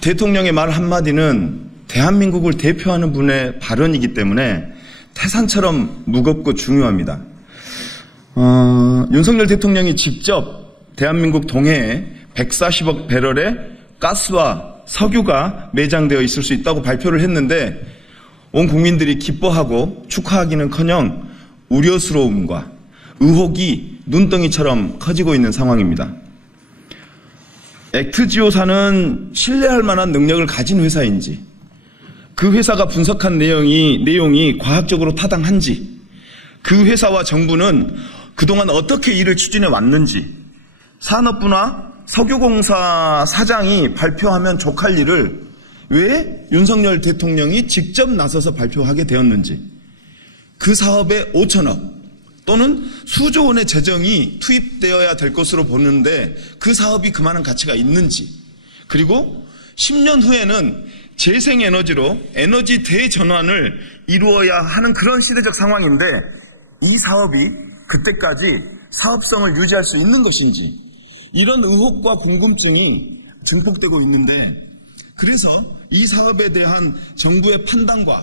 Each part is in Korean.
대통령의 말 한마디는 대한민국을 대표하는 분의 발언이기 때문에 태산처럼 무겁고 중요합니다. 윤석열 대통령이 직접 대한민국 동해에 140억 배럴의 가스와 석유가 매장되어 있을 수 있다고 발표를 했는데 온 국민들이 기뻐하고 축하하기는커녕 우려스러움과 의혹이 눈덩이처럼 커지고 있는 상황입니다. 액트지오사는 신뢰할 만한 능력을 가진 회사인지, 그 회사가 분석한 내용이 과학적으로 타당한지, 그 회사와 정부는 그동안 어떻게 일을 추진해 왔는지, 산업부나 석유공사 사장이 발표하면 족할 일을 왜 윤석열 대통령이 직접 나서서 발표하게 되었는지, 그 사업에 5천억 또는 수조 원의 재정이 투입되어야 될 것으로 보는데 그 사업이 그만한 가치가 있는지, 그리고 10년 후에는 재생에너지로 에너지 대전환을 이루어야 하는 그런 시대적 상황인데 이 사업이 그때까지 사업성을 유지할 수 있는 것인지, 이런 의혹과 궁금증이 증폭되고 있는데, 그래서 이 사업에 대한 정부의 판단과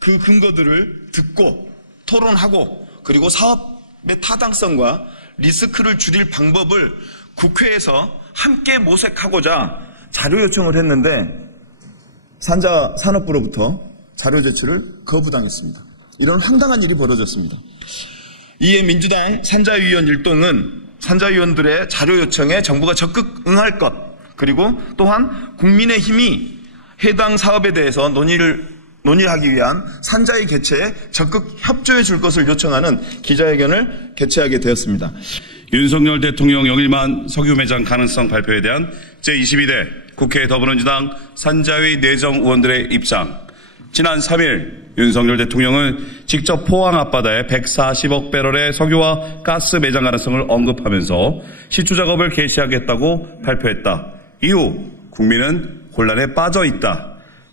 그 근거들을 듣고 토론하고, 그리고 사업의 타당성과 리스크를 줄일 방법을 국회에서 함께 모색하고자 자료 요청을 했는데 산자산업부로부터 자료 제출을 거부당했습니다. 이런 황당한 일이 벌어졌습니다. 이에 민주당 산자위원 일동은 산자위원들의 자료 요청에 정부가 적극 응할 것, 그리고 또한 국민의힘이 해당 사업에 대해서 논의하기 위한 산자위 개최에 적극 협조해 줄 것을 요청하는 기자회견을 개최하게 되었습니다. 윤석열 대통령 영일만 석유 매장 가능성 발표에 대한 제22대 국회 더불어민주당 산자위 내정 의원들의 입장. 지난 3일 윤석열 대통령은 직접 포항 앞바다에 140억 배럴의 석유와 가스 매장 가능성을 언급하면서 시추 작업을 개시하겠다고 발표했다. 이후 국민은 혼란에 빠져 있다.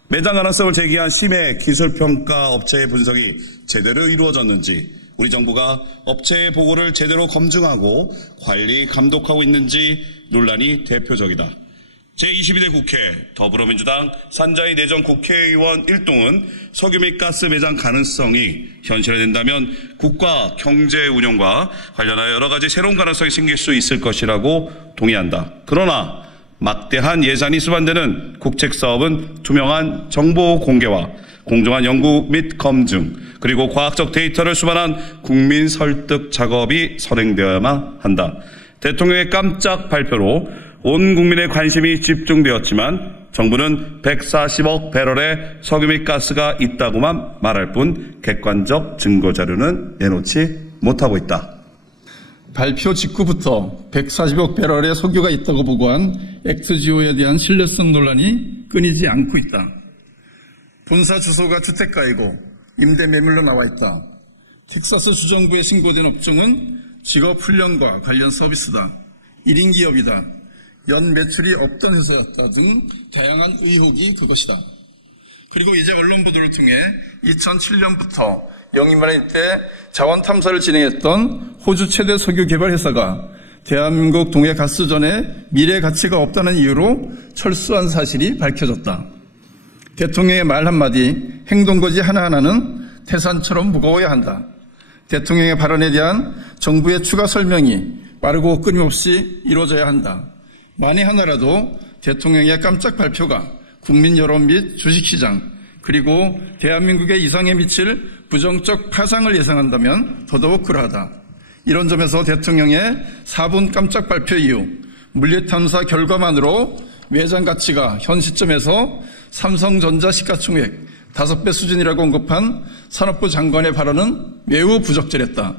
매장 가능성을 제기한 심해 기술평가 업체의 분석이 제대로 이루어졌는지, 우리 정부가 업체의 보고를 제대로 검증하고 관리 감독하고 있는지 논란이 대표적이다. 제22대 국회 더불어민주당 산자위 내정 국회의원 일동은 석유 및 가스 매장 가능성이 현실화된다면 국가 경제 운영과 관련하여 여러 가지 새로운 가능성이 생길 수 있을 것이라고 동의한다. 그러나 막대한 예산이 수반되는 국책사업은 투명한 정보 공개와 공정한 연구 및 검증, 그리고 과학적 데이터를 수반한 국민 설득 작업이 선행되어야만 한다. 대통령의 깜짝 발표로 온 국민의 관심이 집중되었지만 정부는 140억 배럴의 석유 및 가스가 있다고만 말할 뿐 객관적 증거 자료는 내놓지 못하고 있다. 발표 직후부터 140억 배럴의 석유가 있다고 보고한 액트지오에 대한 신뢰성 논란이 끊이지 않고 있다. 본사 주소가 주택가이고 임대 매물로 나와 있다. 텍사스 주정부에 신고된 업종은 직업훈련과 관련 서비스다. 1인 기업이다. 연 매출이 없던 회사였다 등 다양한 의혹이 그것이다. 그리고 이제 언론 보도를 통해 2007년부터 영입만일 때 자원 탐사를 진행했던 호주 최대 석유 개발 회사가 대한민국 동해 가스전에 미래 가치가 없다는 이유로 철수한 사실이 밝혀졌다. 대통령의 말 한마디, 행동거지 하나하나는 태산처럼 무거워야 한다. 대통령의 발언에 대한 정부의 추가 설명이 빠르고 끊임없이 이루어져야 한다. 만에 하나라도 대통령의 깜짝 발표가 국민 여론 및 주식시장, 그리고 대한민국의 이상에 미칠 부정적 파장을 예상한다면 더더욱 그러하다. 이런 점에서 대통령의 4분 깜짝 발표 이후 물리탐사 결과만으로 매장 가치가 현 시점에서 삼성전자 시가총액 5배 수준이라고 언급한 산업부 장관의 발언은 매우 부적절했다.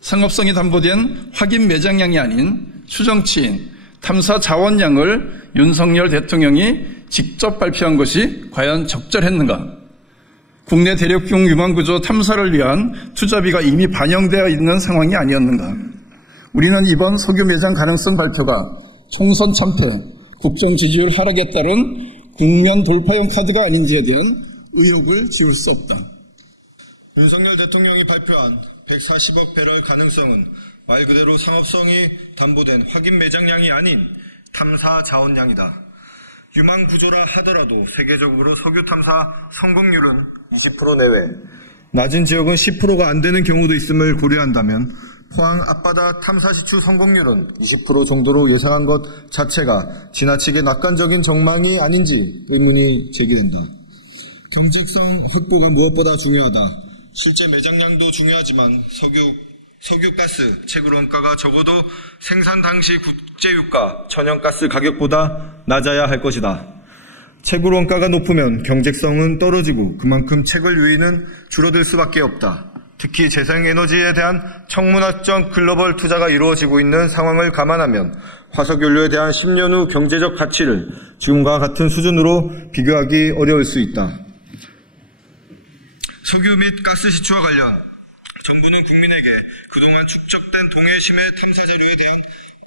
상업성이 담보된 확인 매장량이 아닌 추정치인 탐사 자원량을 윤석열 대통령이 직접 발표한 것이 과연 적절했는가? 국내 대륙경 유망구조 탐사를 위한 투자비가 이미 반영되어 있는 상황이 아니었는가? 우리는 이번 석유 매장 가능성 발표가 총선 참패, 국정 지지율 하락에 따른 국면 돌파용 카드가 아닌지에 대한 의혹을 지울 수 없다. 윤석열 대통령이 발표한 140억 배럴 가능성은 말 그대로 상업성이 담보된 확인 매장량이 아닌 탐사 자원량이다. 유망구조라 하더라도 세계적으로 석유 탐사 성공률은 20% 내외, 낮은 지역은 10%가 안 되는 경우도 있음을 고려한다면 포항 앞바다 탐사 시추 성공률은 20% 정도로 예상한 것 자체가 지나치게 낙관적인 전망이 아닌지 의문이 제기된다. 경제성 확보가 무엇보다 중요하다. 실제 매장량도 중요하지만 석유가스 채굴 원가가 적어도 생산 당시 국제유가 천연가스 가격보다 낮아야 할 것이다. 채굴 원가가 높으면 경제성은 떨어지고 그만큼 채굴 유인은 줄어들 수밖에 없다. 특히 재생에너지에 대한 청문학적 글로벌 투자가 이루어지고 있는 상황을 감안하면 화석연료에 대한 10년 후 경제적 가치를 지금과 같은 수준으로 비교하기 어려울 수 있다. 석유 및 가스 시추와 관련 정부는 국민에게 그동안 축적된 동해심해 탐사 자료에 대한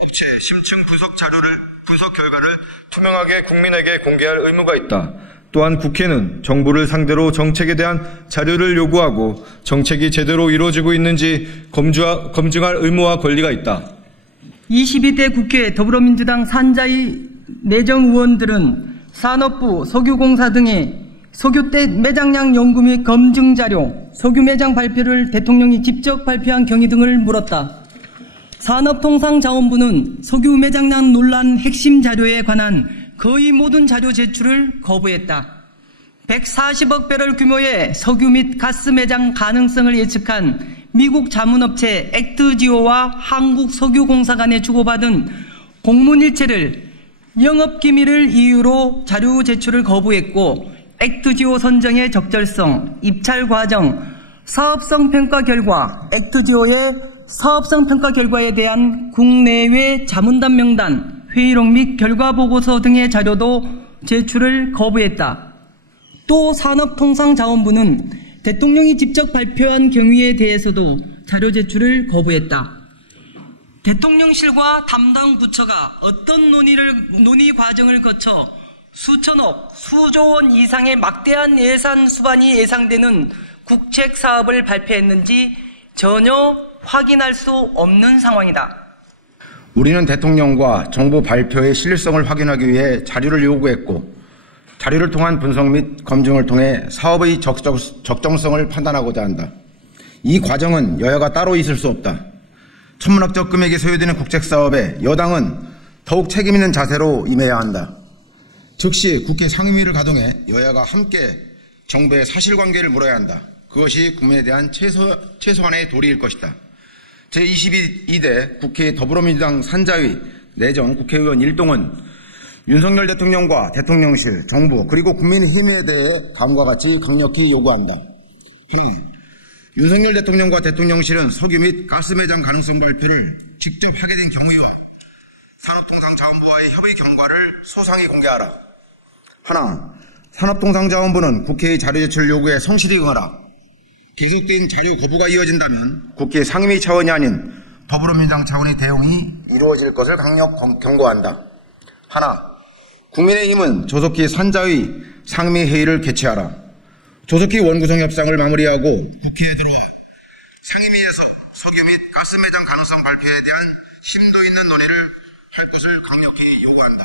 업체 심층 분석 결과를 투명하게 국민에게 공개할 의무가 있다. 또한 국회는 정부를 상대로 정책에 대한 자료를 요구하고 정책이 제대로 이루어지고 있는지 검증할 의무와 권리가 있다. 22대 국회 더불어민주당 산자위 내정 의원들은 산업부, 석유공사 등의 석유 매장량 연구 및 검증 자료, 석유 매장 발표를 대통령이 직접 발표한 경위 등을 물었다. 산업통상자원부는 석유 매장량 논란 핵심 자료에 관한 거의 모든 자료 제출을 거부했다. 140억 배럴 규모의 석유 및 가스 매장 가능성을 예측한 미국 자문업체 액트지오와 한국석유공사 간에 주고받은 공문일체를 영업기밀을 이유로 자료 제출을 거부했고, 액트지오 선정의 적절성, 입찰 과정, 사업성 평가 결과, 액트지오의 사업성 평가 결과에 대한 국내외 자문단 명단, 회의록 및 결과 보고서 등의 자료도 제출을 거부했다. 또 산업통상자원부는 대통령이 직접 발표한 경위에 대해서도 자료 제출을 거부했다. 대통령실과 담당 부처가 어떤 논의 과정을 거쳐 수천억, 수조 원 이상의 막대한 예산 수반이 예상되는 국책 사업을 발표했는지 전혀 확인할 수 없는 상황이다. 우리는 대통령과 정부 발표의 신뢰성을 확인하기 위해 자료를 요구했고, 자료를 통한 분석 및 검증을 통해 사업의 적정성을 판단하고자 한다. 이 과정은 여야가 따로 있을 수 없다. 천문학적 금액이 소요되는 국책사업에 여당은 더욱 책임있는 자세로 임해야 한다. 즉시 국회 상임위를 가동해 여야가 함께 정부의 사실관계를 물어야 한다. 그것이 국민에 대한 최소한의 도리일 것이다. 제22대 국회 더불어민주당 산자위 내정 국회의원 1동은 윤석열 대통령과 대통령실, 정부 그리고 국민의힘에 대해 다음과 같이 강력히 요구한다. 윤석열 대통령과 대통령실은 석유 및 가스 매장 가능성 발표를 직접 하게 된 경위와 산업통상자원부와의 협의 경과를 소상히 공개하라. 하나, 산업통상자원부는 국회의 자료 제출 요구에 성실히 응하라. 계속된 자료 거부가 이어진다면 국회 상임위 차원이 아닌 더불어민주당 차원의 대응이 이루어질 것을 강력 경고한다. 하나, 국민의힘은 조속히 산자위 상임위 회의를 개최하라. 조속히 원구성 협상을 마무리하고 국회에 들어와 상임위에서 석유 및 가스 매장 가능성 발표에 대한 심도 있는 논의를 할 것을 강력히 요구한다.